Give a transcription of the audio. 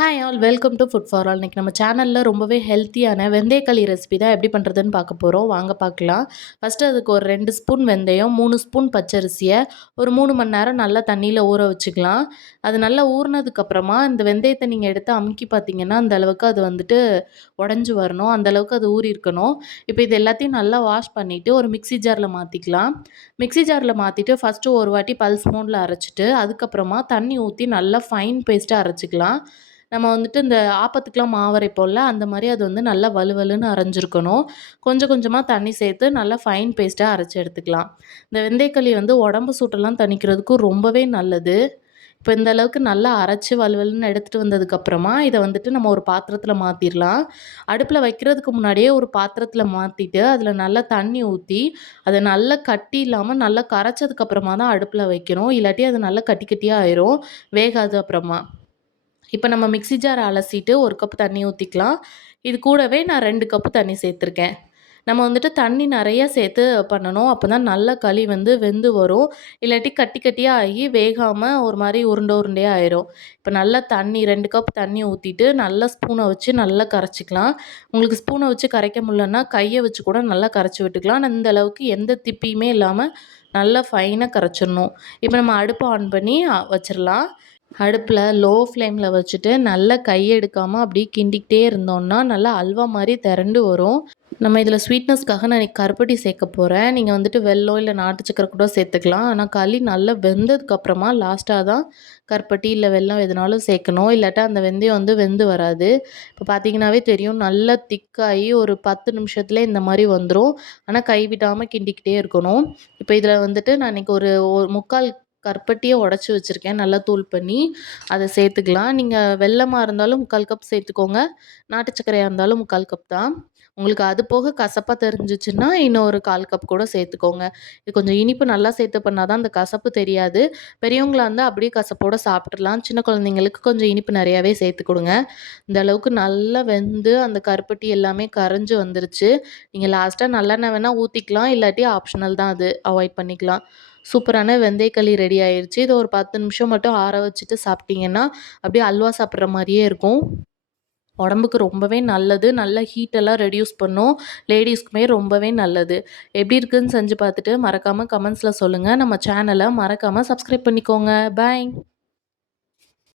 Hi all welcome to food for all. இன்றைக்கி நம்ம சேனலில் ரொம்பவே ஹெல்த்தியான வெந்தயக்களி ரெசிபி தான் எப்படி பண்ணுறதுன்னு பார்க்க போகிறோம். வாங்க பார்க்கலாம். ஃபஸ்ட்டு அதுக்கு ஒரு 2 ஸ்பூன் வெந்தயம், 3 ஸ்பூன் பச்சரிசியை ஒரு 3 மணி நேரம் நல்லா தண்ணியில் ஊற வச்சுக்கலாம். அது நல்லா ஊறினதுக்கப்புறமா இந்த வெந்தயத்தை நீங்கள் எடுத்து அமுக்கி பார்த்தீங்கன்னா அந்த அளவுக்கு அது உடஞ்சி வரணும். அந்தளவுக்கு அது ஊறி இருக்கணும். இப்போ இது எல்லாத்தையும் நல்லா வாஷ் பண்ணிவிட்டு ஒரு மிக்ஸி ஜாரில் மாற்றிக்கலாம். மிக்ஸி ஜாரில் மாற்றிட்டு ஃபஸ்ட்டு ஒரு வாட்டி பல்ஸ் மோடில் அரைச்சிட்டு அதுக்கப்புறமா தண்ணி ஊற்றி நல்லா ஃபைன் பேஸ்ட்டாக அரைச்சிக்கலாம். நம்ம இந்த ஆப்பத்துக்கெலாம் மாவு அரைப்போம்ல, அந்த மாதிரி அது நல்லா வலுவலுன்னு அரைஞ்சிருக்கணும். கொஞ்சம் கொஞ்சமாக தண்ணி சேர்த்து நல்லா ஃபைன் பேஸ்ட்டாக அரைச்சி எடுத்துக்கலாம். இந்த வெந்தயக்களி உடம்பு சூட்டெல்லாம் தணிக்கிறதுக்கு ரொம்பவே நல்லது. இப்போ இந்த அளவுக்கு நல்லா அரைச்சி வலுவலுன்னு எடுத்துகிட்டு வந்ததுக்கப்புறமா இதை நம்ம ஒரு பாத்திரத்தில் மாற்றிடலாம். அடுப்பில் வைக்கிறதுக்கு முன்னாடியே ஒரு பாத்திரத்தில் மாற்றிட்டு அதில் நல்லா தண்ணி ஊற்றி அதை நல்லா கட்டி இல்லாமல் நல்லா கரைச்சதுக்கப்புறமா தான் அடுப்பில் வைக்கணும். இல்லாட்டி அது நல்லா கட்டி கட்டியாக ஆயிரும் வேகாது அப்புறமா. இப்போ நம்ம மிக்ஸி ஜார் அலசிட்டு 1 கப் தண்ணி ஊற்றிக்கலாம். இது கூடவே நான் 2 கப்பு தண்ணி சேர்த்துருக்கேன். நம்ம தண்ணி நிறைய சேர்த்து பண்ணணும். அப்போ தான் நல்ல களி வெந்து வரும். இல்லாட்டி கட்டி கட்டியாக ஆகி வேகாமல் ஒரு மாதிரி உருண்டை உருண்டையாக ஆயிரும். இப்போ நல்லா தண்ணி 2 கப் தண்ணி ஊற்றிட்டு நல்லா ஸ்பூனை வச்சு நல்லா கரைச்சிக்கலாம். உங்களுக்கு ஸ்பூனை வச்சு கரைக்க முடியலன்னா கையை வச்சு கூட நல்லா கரைச்சி விட்டுக்கலாம். ஆனால் இந்த அளவுக்கு எந்த திப்பியுமே இல்லாமல் நல்லா ஃபைனாக கரைச்சிடணும். இப்போ நம்ம அடுப்பை ஆன் பண்ணி வச்சிடலாம். அடுப்பில் லோ ஃப்ளேமில் வச்சுட்டு நல்லா எடுக்காமல் அப்படியே கிண்டிக்கிட்டே இருந்தோம்னா நல்லா அல்வா மாதிரி திரண்டு வரும். நம்ம இதில் ஸ்வீட்னஸ்க்காக நான் இன்றைக்கி கருப்பட்டி சேர்க்க போகிறேன். நீங்கள் வெல்லம் இல்லை நாட்டு சக்கரை கூட சேர்த்துக்கலாம். ஆனால் களி நல்லா வெந்ததுக்கப்புறமா லாஸ்ட்டாக தான் கருப்பட்டி இல்லை வெல்லம் எதுனாலும் சேர்க்கணும். இல்லாட்டா அந்த வெந்தயம் வெந்து வராது. இப்போ பார்த்தீங்கன்னாவே தெரியும் நல்லா திக்காகி ஒரு 10 நிமிஷத்துல இந்த மாதிரி வந்துடும். ஆனால் கைவிடாமல் கிண்டிக்கிட்டே இருக்கணும். இப்போ இதில் நான் இன்றைக்கி ஒரு 3/4 கருப்பட்டியை உடச்சி வச்சுருக்கேன் நல்லா தூள் பண்ணி. அதை சேர்த்துக்கலாம். நீங்கள் வெல்லமாக இருந்தாலும் 3/4 கப் சேர்த்துக்கோங்க. நாட்டு சர்க்கரையாக இருந்தாலும் 3/4 கப் தான். உங்களுக்கு அது போக கசப்பாக தெரிஞ்சிச்சுன்னா இன்னும் ஒரு 1/4 கப் கூட சேர்த்துக்கோங்க. இது கொஞ்சம் இனிப்பு நல்லா சேர்த்து பண்ணால் தான் அந்த கசப்பு தெரியாது. பெரியவங்களா இருந்தால் அப்படியே கசப்போடு சாப்பிட்றலாம். சின்ன குழந்தைங்களுக்கு கொஞ்சம் இனிப்பு நிறையாவே சேர்த்து கொடுங்க. இந்த அளவுக்கு நல்லா வெந்து அந்த கருப்பட்டி எல்லாமே கரைஞ்சி வந்துருச்சு. நீங்கள் லாஸ்ட்டாக நல்லெண்ணெய் வேணால் ஊற்றிக்கலாம். இல்லாட்டி ஆப்ஷனல் தான், அது அவாய்ட் பண்ணிக்கலாம். சூப்பரான வெந்தயக்களி ரெடி ஆயிடுச்சு. இதை ஒரு 10 நிமிஷம் மட்டும் ஆற வச்சுட்டு சாப்பிட்டிங்கன்னா அப்படியே அல்வா சாப்பிட்ற மாதிரியே இருக்கும். உடம்புக்கு ரொம்பவே நல்லது. நல்ல ஹீட்டெல்லாம் ரெடியூஸ் பண்ணும். லேடீஸ்க்குமே ரொம்பவே நல்லது. எப்படி இருக்குதுன்னு செஞ்சு பார்த்துட்டு மறக்காமல் கமெண்ட்ஸில் சொல்லுங்கள். நம்ம சேனலை மறக்காமல் சப்ஸ்கிரைப் பண்ணிக்கோங்க. பாய்.